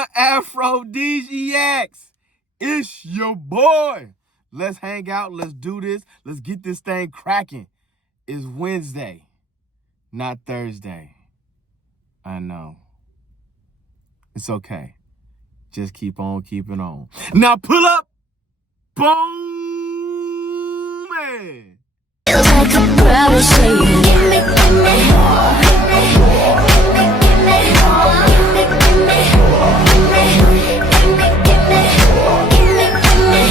the Aphrodisiacs. It's your boy. Let's hang out. Let's do this. Let's get this thing cracking. It's Wednesday, not Thursday. I know. It's okay. Just keep on keeping on. Now pull up. Boom. Man. Feels like a brother saying, give me more, give me more, give me more, give me more, give me more, give me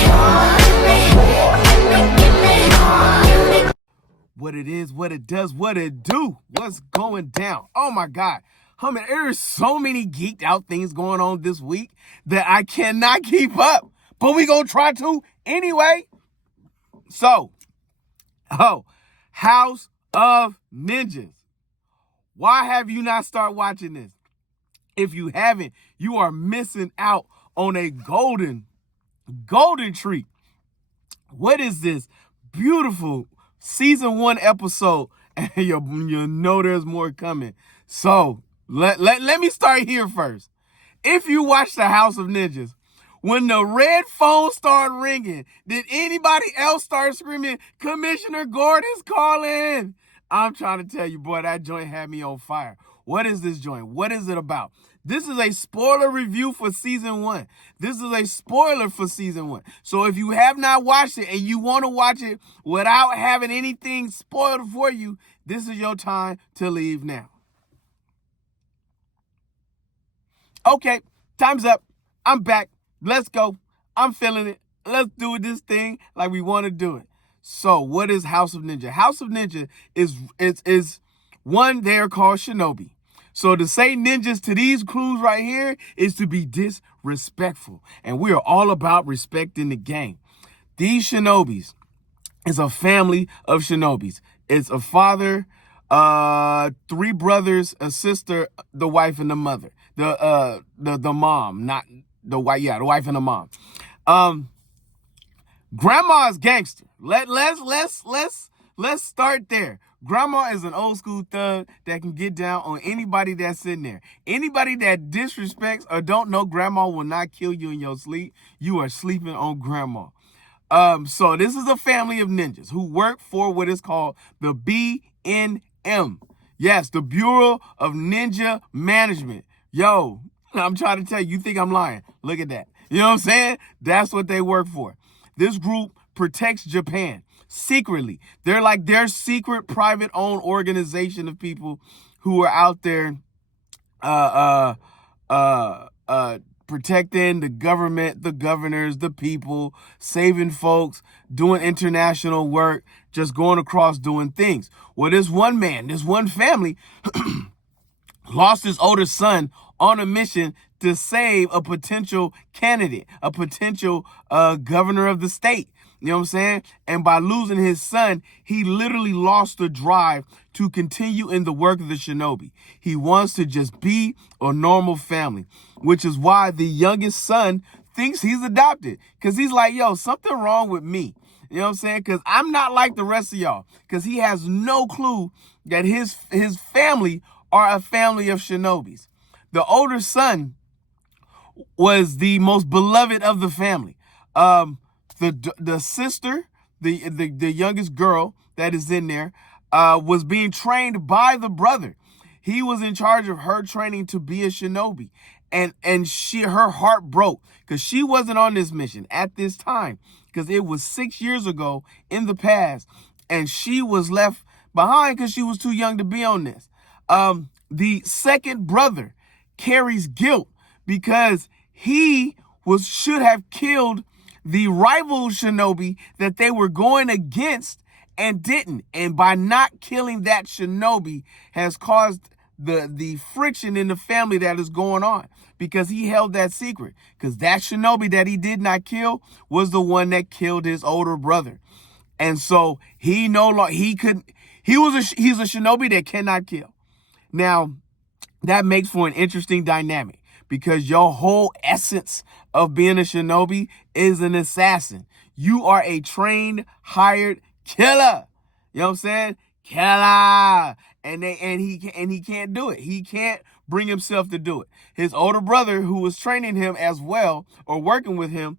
more. What it is, what it does, what it do, what's going down. Oh my God. There's so many geeked out things going on this week that I cannot keep up, but we gonna try to anyway. So, House of Ninjas. Why have you not started watching this? If you haven't, you are missing out on a golden treat. What is this beautiful season 1 episode? And you know there's more coming. So let me start here first. If you watch the House of Ninjas, when the red phone started ringing, did anybody else start screaming, Commissioner Gordon's calling? I'm trying to tell you, boy, that joint had me on fire. What is this joint? What is it about? This is a spoiler review for season 1. This is a spoiler for season 1. So if you have not watched it and you want to watch it without having anything spoiled for you, this is your time to leave now. Okay, time's up. I'm back. Let's go. I'm feeling it. Let's do this thing like we want to do it. So what is House of Ninja? House of Ninja is one, they are called shinobi. So to say ninjas to these crews right here is to be disrespectful. And we are all about respecting the game. These shinobis is a family of shinobis. It's a father, 3 brothers, a sister, the wife, and the mother. The mom, not the wife. Yeah, the wife and the mom. Grandma's gangster. Let's start there. Grandma is an old school thug that can get down on anybody that's in there. Anybody that disrespects or don't know grandma will not kill you in your sleep. You are sleeping on grandma. So this is a family of ninjas who work for what is called the BNM. Yes, the Bureau of Ninja Management. Yo, I'm trying to tell you, you think I'm lying. Look at that. You know what I'm saying? That's what they work for. This group protects Japan secretly. They're like their secret private owned organization of people who are out there protecting the government, the governors, the people, saving folks, doing international work, just going across doing things. Well, this one family lost his older son on a mission to save a potential candidate, a potential governor of the state. You know what I'm saying? And by losing his son, he literally lost the drive to continue in the work of the shinobi. He wants to just be a normal family, which is why the youngest son thinks he's adopted. Because he's like, yo, something wrong with me. You know what I'm saying? Because I'm not like the rest of y'all. Because he has no clue that his family are a family of shinobis. The older son was the most beloved of the family. The sister, the youngest girl that is in there, was being trained by the brother. He was in charge of her training to be a shinobi. And her heart broke because she wasn't on this mission at this time, because it was 6 years ago in the past, and she was left behind because she was too young to be on this. The second brother carries guilt because he should have killed the rival shinobi that they were going against and didn't. And by not killing that shinobi has caused the friction in the family that is going on, because he held that secret. Because that shinobi that he did not kill was the one that killed his older brother. And so he's a shinobi that cannot kill. Now, that makes for an interesting dynamic, because your whole essence of being a shinobi is an assassin. You are a trained, hired killer. You know what I'm saying? Killer. And he can't do it. He can't bring himself to do it. His older brother, who was training him as well, or working with him,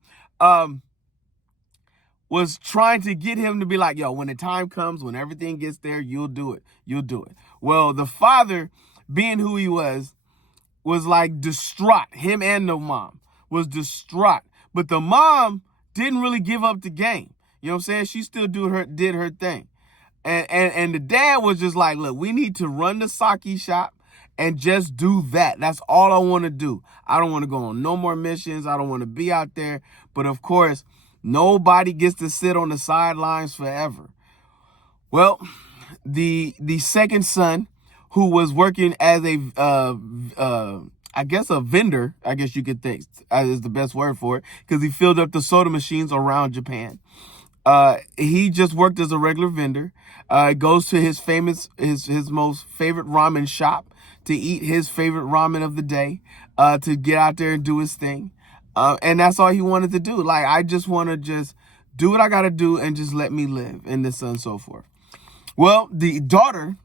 was trying to get him to be like, yo, when the time comes, when everything gets there, you'll do it. You'll do it. Well, the father, being who he was like distraught. Him and the mom was distraught. But the mom didn't really give up the game. You know what I'm saying? She still did her thing. And the dad was just like, look, we need to run the sake shop and just do that. That's all I want to do. I don't want to go on no more missions. I don't want to be out there. But of course, nobody gets to sit on the sidelines forever. Well, the second son, who was working as I guess a vendor, I guess you could think is the best word for it, because he filled up the soda machines around Japan. He just worked as a regular vendor. Goes to his most favorite ramen shop to eat his favorite ramen of the day, to get out there and do his thing. And that's all he wanted to do. Like, I just want to just do what I got to do and just let me live, and this and so forth. Well, the daughter,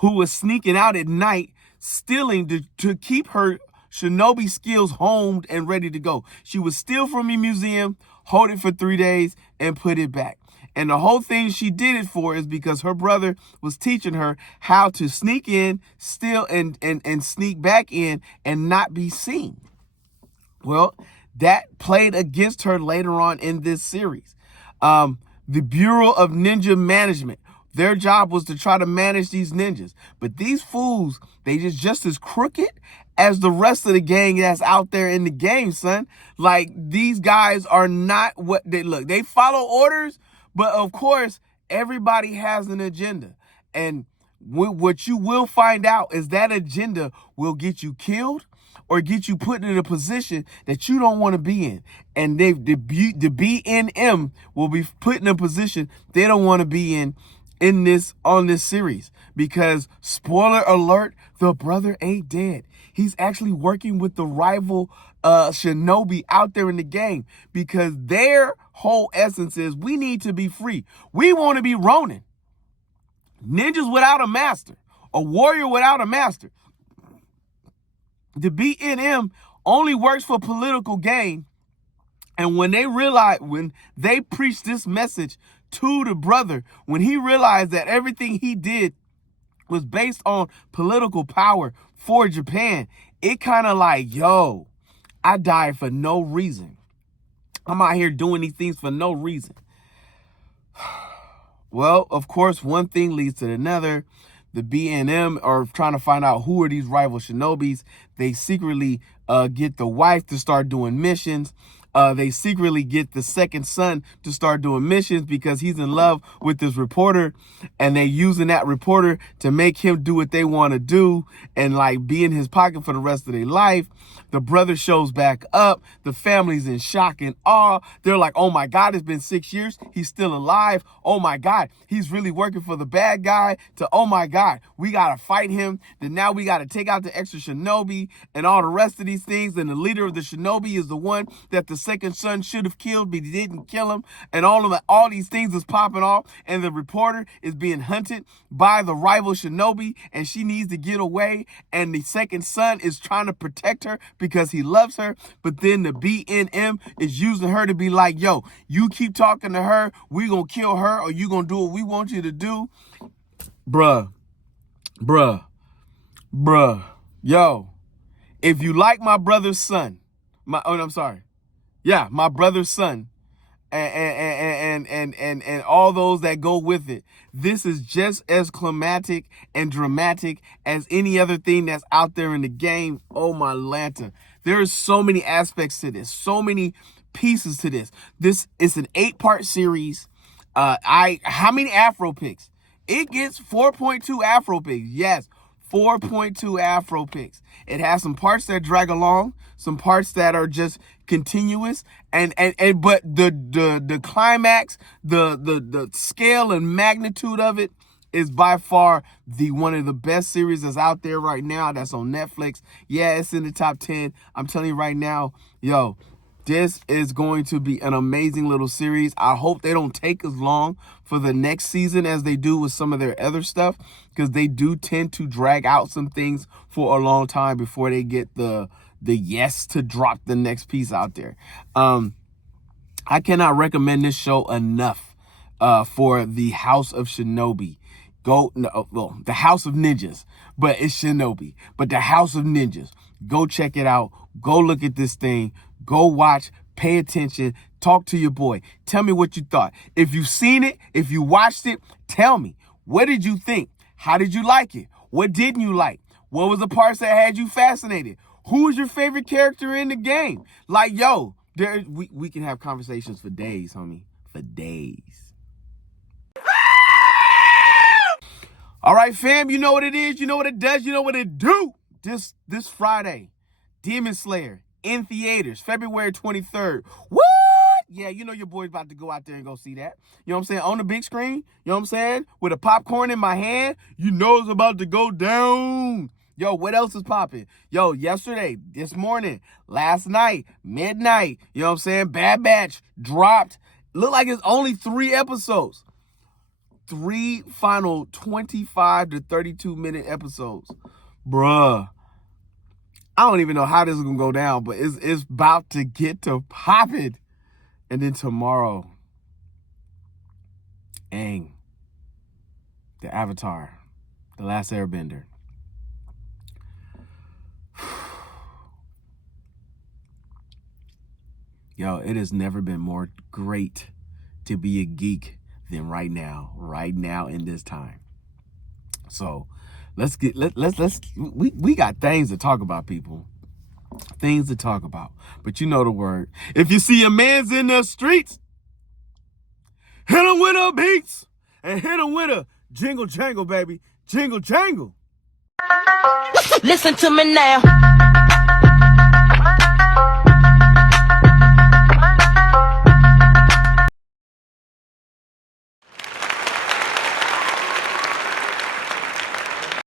who was sneaking out at night, stealing to keep her shinobi skills honed and ready to go. She would steal from a museum, hold it for 3 days, and put it back. And the whole thing she did it for is because her brother was teaching her how to sneak in, steal, and sneak back in and not be seen. Well, that played against her later on in this series. The Bureau of Ninja Management, their job was to try to manage these ninjas. But these fools, they just as crooked as the rest of the gang that's out there in the game, son. Like, these guys are not what they look. They follow orders, but of course, everybody has an agenda. And what you will find out is that agenda will get you killed or get you put in a position that you don't want to be in. And the BNM will be put in a position they don't want to be in on this series. Because, spoiler alert, the brother ain't dead. He's actually working with the rival shinobi out there in the game, because their whole essence is, we need to be free. We want to be Ronin. Ninjas without a master. A warrior without a master. The BNM only works for political gain. And when they preach this message to the brother, when he realized that everything he did was based on political power for Japan, it kind of like, yo, I died for no reason. I'm out here doing these things for no reason. Well, of course, one thing leads to another. The BNM are trying to find out who are these rival shinobis. They secretly get the wife to start doing missions. They secretly get the second son to start doing missions because he's in love with this reporter, and they using that reporter to make him do what they want to do and like be in his pocket for the rest of their life. The brother shows back up. The family's in shock and awe. They're like, oh my God, it's been 6 years. He's still alive. Oh my God, he's really working for the bad guy. To, oh my God, we got to fight him. Then now we got to take out the extra shinobi and all the rest of these things. And the leader of the shinobi is the one that the second son should have killed, but he didn't kill him. And all these things is popping off. And the reporter is being hunted by the rival shinobi, and she needs to get away. And the second son is trying to protect her because he loves her. But then the BNM is using her to be like, yo, you keep talking to her, we gonna kill her, or you gonna do what we want you to do. Bruh. Yo, if you like my brother's son, my brother's son, and all those that go with it, this is just as climatic and dramatic as any other thing that's out there in the game. Oh my Lanta. There are so many aspects to this, so many pieces to this. This is an 8-part series. How many Afro picks? It gets 4.2 Afro picks. Yes, 4.2 Afro picks. It has some parts that drag along, some parts that are just continuous, but the climax, the scale and magnitude of it is by far one of the best series that's out there right now. That's on Netflix. Yeah, it's in the top 10. I'm telling you right now, yo, This is going to be an amazing little series. I hope they don't take as long for the next season as they do with some of their other stuff, because they do tend to drag out some things for a long time before they get the yes to drop the next piece out there. I cannot recommend this show enough for the House of Shinobi. The House of Ninjas, but it's Shinobi. But the House of Ninjas. Go check it out. Go look at this thing. Go watch. Pay attention. Talk to your boy. Tell me what you thought. If you've seen it, if you watched it, tell me. What did you think? How did you like it? What didn't you like? What was the parts that had you fascinated? Who was your favorite character in the game? Like, yo, we can have conversations for days, homie. For days. All right, fam, you know what it is. You know what it does. You know what it do. This Friday, Demon Slayer in theaters, February 23rd. What? Yeah, you know your boy's about to go out there and go see that. You know what I'm saying? On the big screen. You know what I'm saying? With a popcorn in my hand. You know it's about to go down. Yo, what else is popping? Yo, yesterday, this morning, last night, midnight. You know what I'm saying? Bad Batch dropped. Look like it's only 3 episodes. 3 final 25 to 32-minute episodes. Bruh. I don't even know how this is going to go down, but it's about to get to popping. And then tomorrow, Aang, the Avatar, the Last Airbender. Yo, it has never been more great to be a geek than right now in this time. So we got things to talk about, people. Things to talk about. But you know the word. If you see a man's in the streets, hit him with a beats and hit him with a jingle jangle, baby. Jingle jangle. Listen to me now.